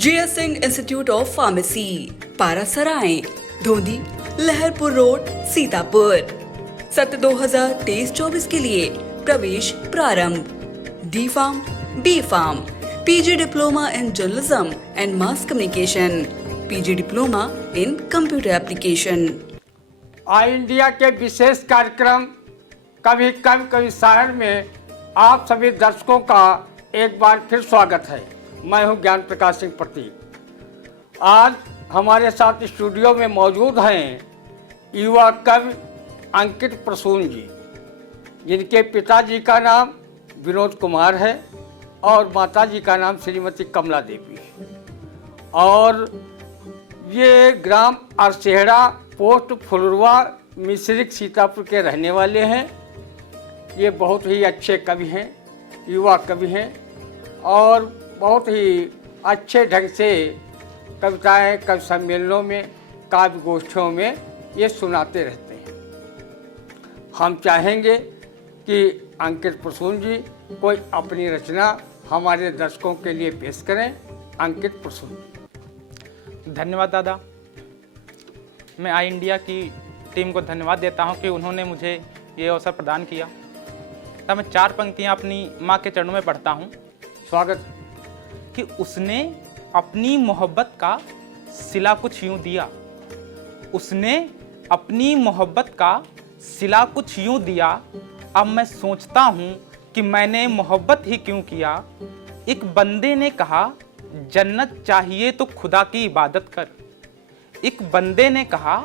GS Singh institute of pharmacy, Parasarai, Dhondhi, Laharpur road, Sitapur. सत्र 2023-24 के लिए प्रवेश प्रारंभ। D pharm, B pharm, PG diploma in journalism and mass communication, PG diploma in computer application. All India के विशेष कार्यक्रम कभी कम कभी शहर में आप सभी दर्शकों का एक बार फिर स्वागत है। मैं हूं ज्ञान प्रकाश सिंह प्रतीक। आज हमारे साथ स्टूडियो में मौजूद हैं युवा कवि अंकित प्रसून जी, जिनके पिताजी का नाम विनोद कुमार है और माताजी का नाम श्रीमती कमला देवी है। और ये ग्राम अरसेहड़ा, पोस्ट फुलरुआ, मिश्रिक, सीतापुर के रहने वाले हैं। ये बहुत ही अच्छे कवि हैं, युवा कवि हैं और बहुत ही अच्छे ढंग से कविताएं कवि सम्मेलनों में, काव्य गोष्ठियों में ये सुनाते रहते हैं। हम चाहेंगे कि अंकित प्रसून जी कोई अपनी रचना हमारे दर्शकों के लिए पेश करें। अंकित प्रसून जी। धन्यवाद दादा। मैं आई इंडिया की टीम को धन्यवाद देता हूं कि उन्होंने मुझे ये अवसर प्रदान किया। तब मैं 4 पंक्तियां अपनी माँ के चरणों में पढ़ता हूं। स्वागत। कि उसने अपनी मोहब्बत का सिला कुछ यूं दिया, उसने अपनी मोहब्बत का सिला कुछ यूं दिया। अब मैं सोचता हूँ कि मैंने मोहब्बत ही क्यों किया। एक बंदे ने कहा जन्नत चाहिए तो खुदा की इबादत कर। एक बंदे ने कहा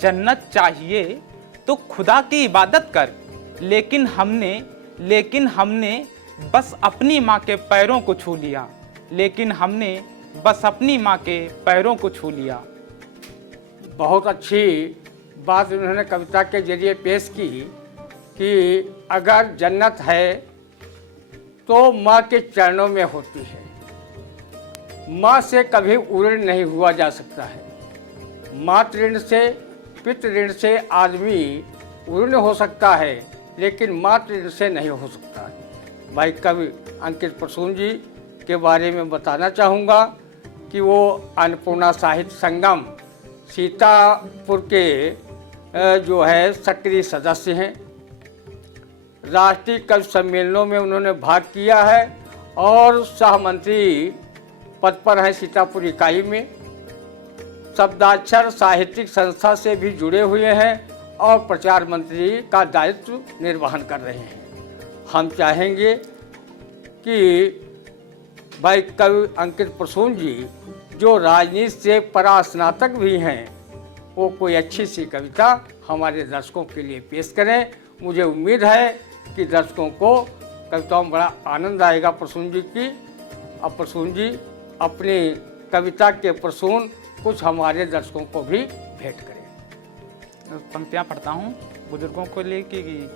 जन्नत चाहिए तो खुदा की इबादत कर। लेकिन हमने बस अपनी माँ के पैरों को छू लिया। लेकिन हमने बस अपनी माँ के पैरों को छू लिया। बहुत अच्छी बात उन्होंने कविता के जरिए पेश की कि अगर जन्नत है तो माँ के चरणों में होती है। माँ से कभी ऋण नहीं हुआ जा सकता है। मातृ ऋण से, पितृ ऋण से आदमी ऋण हो सकता है, लेकिन मातृ ऋण से नहीं हो सकता है। भाई कवि अंकित प्रसून जी के बारे में बताना चाहूँगा कि वो अन्नपूर्णा साहित्य संगम सीतापुर के जो है सक्रिय सदस्य हैं। राष्ट्रीय कवि सम्मेलनों में उन्होंने भाग किया है और सहमंत्री पद पर हैं सीतापुर इकाई में। शब्दाक्षर साहित्यिक संस्था से भी जुड़े हुए हैं और प्रचार मंत्री का दायित्व निर्वहन कर रहे हैं। हम चाहेंगे कि भाई कवि अंकित प्रसून जी, जो राजनीति से परास्नातक भी हैं, वो कोई अच्छी सी कविता हमारे दर्शकों के लिए पेश करें। मुझे उम्मीद है कि दर्शकों को कविताओं में बड़ा आनंद आएगा प्रसून जी की। अब प्रसून जी अपनी कविता के प्रसून कुछ हमारे दर्शकों को भी भेंट करें। पंक्तियाँ पढ़ता हूँ बुजुर्गों को लिए कि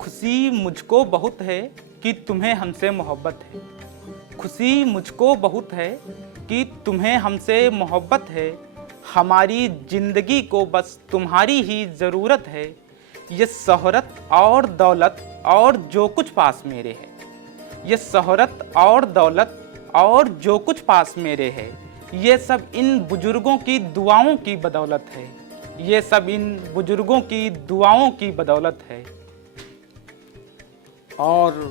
खुशी मुझको बहुत है कि तुम्हें हमसे मोहब्बत है। खुशी मुझको बहुत है कि तुम्हें हमसे मोहब्बत है। हमारी ज़िंदगी को बस तुम्हारी ही ज़रूरत है। ये शोहरत और दौलत और जो कुछ पास मेरे है। ये शोहरत और दौलत और जो कुछ पास मेरे है। ये सब इन बुजुर्गों की दुआओं की बदौलत है। ये सब इन बुजुर्गों की दुआओं की बदौलत है। और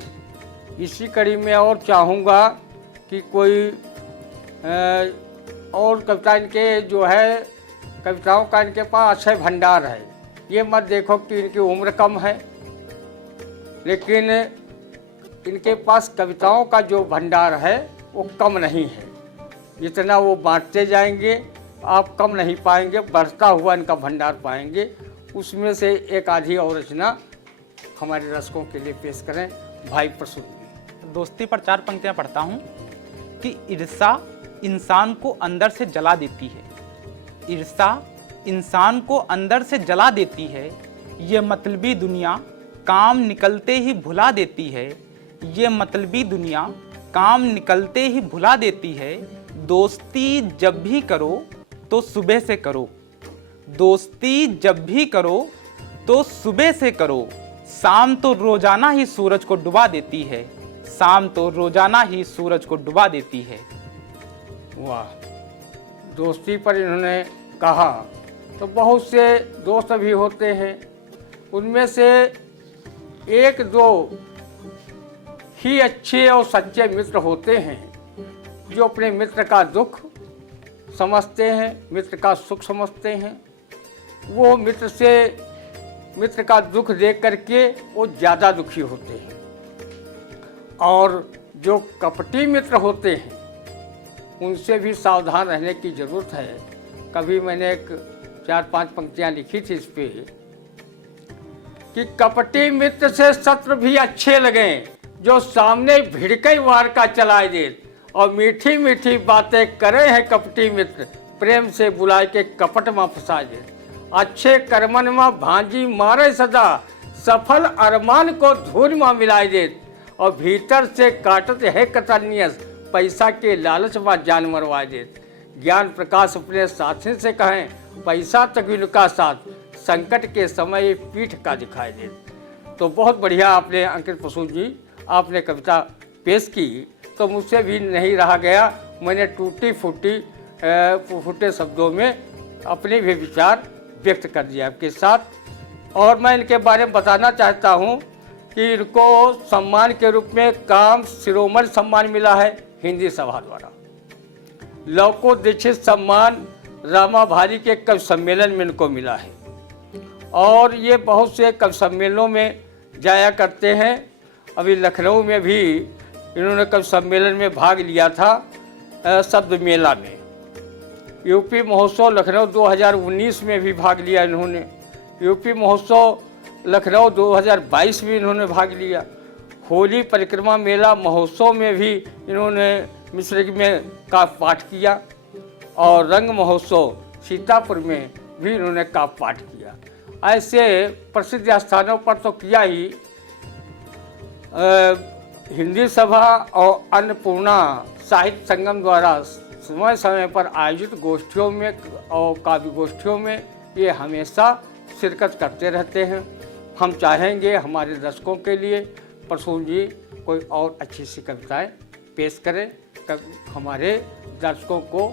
इसी कड़ी में और चाहूँगा कि कोई और कविता इनके जो है कविताओं का इनके पास अक्षय भंडार है। ये मत देखो कि इनकी उम्र कम है, लेकिन इनके पास कविताओं का जो भंडार है वो कम नहीं है। जितना वो बांटते जाएंगे आप कम नहीं पाएंगे, बढ़ता हुआ इनका भंडार पाएंगे। उसमें से एक आधी और रचना हमारे दर्शकों के लिए पेश करें भाई प्रसून जी। दोस्ती पर 4 पंक्तियाँ पढ़ता हूँ कि ईर्ष्या इंसान को अंदर से जला देती है। ईर्ष्या इंसान को अंदर से जला देती है। ये मतलबी दुनिया काम निकलते ही भुला देती है। ये मतलबी दुनिया काम निकलते ही भुला देती है। दोस्ती जब भी करो तो सुबह से करो। दोस्ती जब भी करो तो सुबह से करो। शाम तो रोजाना ही सूरज को डुबा देती है। शाम तो रोजाना ही सूरज को डुबा देती है। वाह, दोस्ती पर इन्होंने कहा तो बहुत से दोस्त भी होते हैं, उनमें से एक दो ही अच्छे और सच्चे मित्र होते हैं जो अपने मित्र का दुख समझते हैं, मित्र का सुख समझते हैं। वो मित्र का दुख देख करके वो ज़्यादा दुखी होते हैं। और जो कपटी मित्र होते हैं उनसे भी सावधान रहने की ज़रूरत है। कभी मैंने एक 4-5 पंक्तियाँ लिखी थी इस पे कि कपटी मित्र से शत्रु भी अच्छे लगें, जो सामने भिड़कई वार का चलाए दे, और मीठी मीठी बातें करे हैं कपटी मित्र, प्रेम से बुलाए के कपट में फंसा दे। अच्छे कर्मन में भांजी मारे सदा, सफल अरमान को धूल में मिलाए दे, और भीतर से काटत है कतरनियस, पैसा के लालच में जान मरवा दे। ज्ञान प्रकाश अपने साथी से कहें, पैसा तक का साथ, संकट के समय पीठ का दिखाई दे। तो बहुत बढ़िया आपने अंकित प्रसून जी आपने कविता पेश की, तो मुझसे भी नहीं रहा गया, मैंने टूटी फूटे शब्दों में अपने भी विचार व्यक्त कर दिया आपके साथ। और मैं इनके बारे में बताना चाहता हूँ कि इनको सम्मान के रूप में काम शिरोमणि सम्मान मिला है हिंदी सभा द्वारा। लौको दीक्षित सम्मान रामा भारी के कवि सम्मेलन में इनको मिला है, और ये बहुत से कवि सम्मेलनों में जाया करते हैं। अभी लखनऊ में भी इन्होंने कवि सम्मेलन में भाग लिया था, शब्द मेला में। यूपी महोत्सव लखनऊ 2019 में भी भाग लिया इन्होंने। यूपी महोत्सव लखनऊ 2022 में इन्होंने भाग लिया। होली परिक्रमा मेला महोत्सव में भी इन्होंने मिश्र में का पाठ किया, और रंग महोत्सव सीतापुर में भी इन्होंने का पाठ किया। ऐसे प्रसिद्ध स्थानों पर तो किया ही, हिंदी सभा और अन्नपूर्णा साहित्य संगम द्वारा समय समय पर आयोजित गोष्ठियों में और काव्य गोष्ठियों में ये हमेशा शिरकत करते रहते हैं। हम चाहेंगे हमारे दर्शकों के लिए प्रसून जी कोई और अच्छी सी कविताएं पेश करें, हमारे दर्शकों को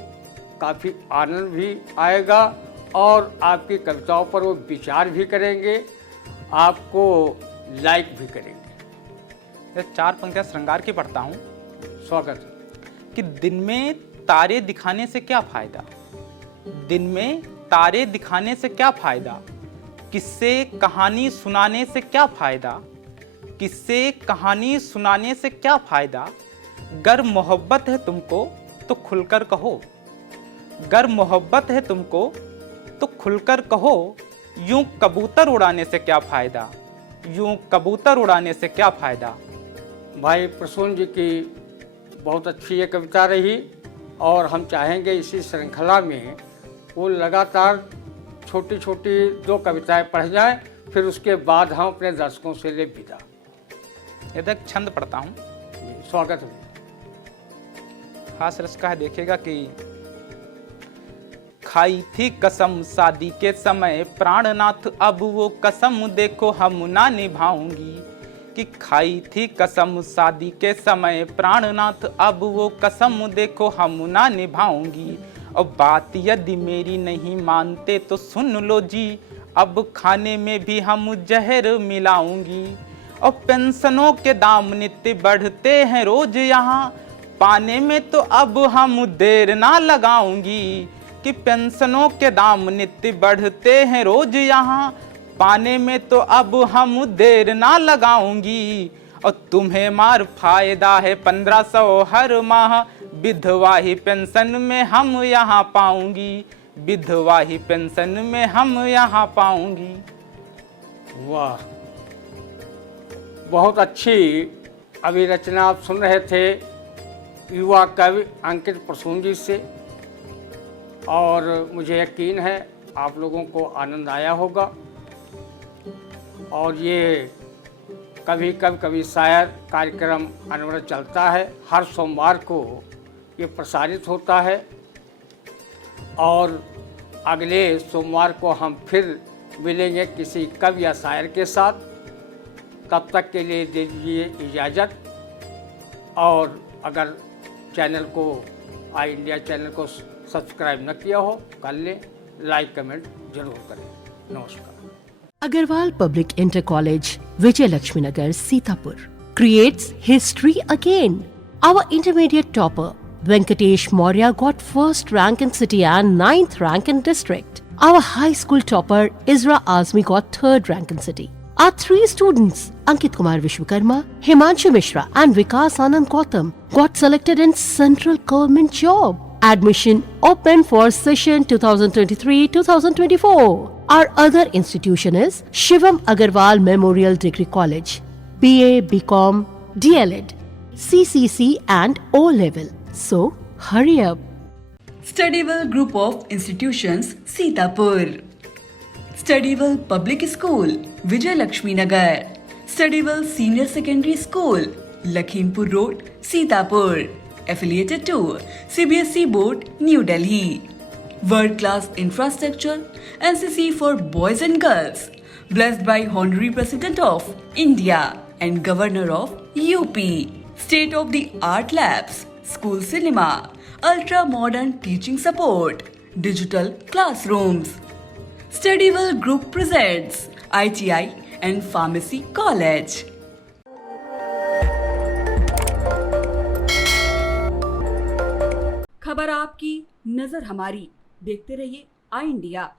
काफ़ी आनंद भी आएगा और आपकी कविताओं पर वो विचार भी करेंगे, आपको लाइक भी करेंगे। ये 4 पंक्तियाँ श्रृंगार की पढ़ता हूँ। स्वागत है। कि दिन में तारे दिखाने से क्या फ़ायदा, दिन में तारे दिखाने से क्या फ़ायदा, किस्से कहानी सुनाने से क्या फ़ायदा, किस्से कहानी सुनाने से क्या फ़ायदा। गर मोहब्बत है तुमको तो खुलकर कहो, गर मोहब्बत है तुमको तो खुलकर कहो। यूं कबूतर उड़ाने से क्या फ़ायदा, यूं कबूतर उड़ाने से क्या फ़ायदा। भाई प्रसून जी की बहुत अच्छी ये कविता रही, और हम चाहेंगे इसी श्रृंखला में वो लगातार छोटी छोटी 2 कविताएं पढ़ जाएं, फिर उसके बाद हम अपने दर्शकों से ले विदा। इधर छंद पढ़ता हूँ। स्वागत है। खास रस का है, देखिएगा कि खाई थी कसम शादी के समय प्राणनाथ, अब वो कसम देखो हम ना निभाऊंगी। कि खाई थी कसम शादी के समय प्राणनाथ, अब वो कसम देखो हम ना निभाऊंगी। और बात यदि मेरी नहीं मानते तो सुन लो जी, अब खाने में भी हम जहर मिलाऊंगी। और पेंशनों के दाम नित्य बढ़ते हैं रोज यहाँ, पाने में तो अब हम देर ना लगाऊंगी। कि पेंशनों के दाम नित्य बढ़ते हैं रोज यहाँ, पाने में तो अब हम देर ना लगाऊंगी। और तुम्हें मार फायदा है 1500 हर माह, विधवा ही पेंशन में हम यहाँ पाऊंगी, विधवा ही पेंशन में हम यहाँ पाऊंगी। वाह, बहुत अच्छी अभिरचना आप सुन रहे थे युवा कवि अंकित प्रसून जी से, और मुझे यकीन है आप लोगों को आनंद आया होगा। और ये कभी शायर कार्यक्रम अनवरत चलता है, हर सोमवार को ये प्रसारित होता है, और अगले सोमवार को हम फिर मिलेंगे किसी कवि या शायर के साथ। तब तक के लिए दे दीजिए इजाज़त, और अगर चैनल को आई इंडिया चैनल को सब्सक्राइब न किया हो कर लें, लाइक कमेंट जरूर करें। नमस्कार। Agarwal Public Inter College, Vijay Lakshmi Nagar, Sitapur, creates history again. Our intermediate topper, Venkatesh Maurya, got first rank in city and 9th rank in district. Our high school topper, Isra Azmi, got third rank in city. Our three students, Ankit Kumar Vishwakarma, Himanshu Mishra and Vikas Anand Gautam, got selected in central government job. Admission open for session 2023-2024. Our other institution is Shivam Agarwal Memorial Degree College, BA, BCom, DLEd, CCC and O-Level. So, hurry up. Studyville Group of Institutions, Sitapur. Studyville Public School, Vijay Lakshmi Nagar. Studyville Senior Secondary School, Lakhimpur Road, Sitapur. Affiliated to CBSE Board, New Delhi. World-class infrastructure, NCC for boys and girls. Blessed by Honorary President of India and Governor of UP. State-of-the-art labs, school cinema, ultra-modern teaching support, digital classrooms. Studyville Group presents ITI and Pharmacy College. खबर आपकी, नजर हमारी। देखते रहिए आई India.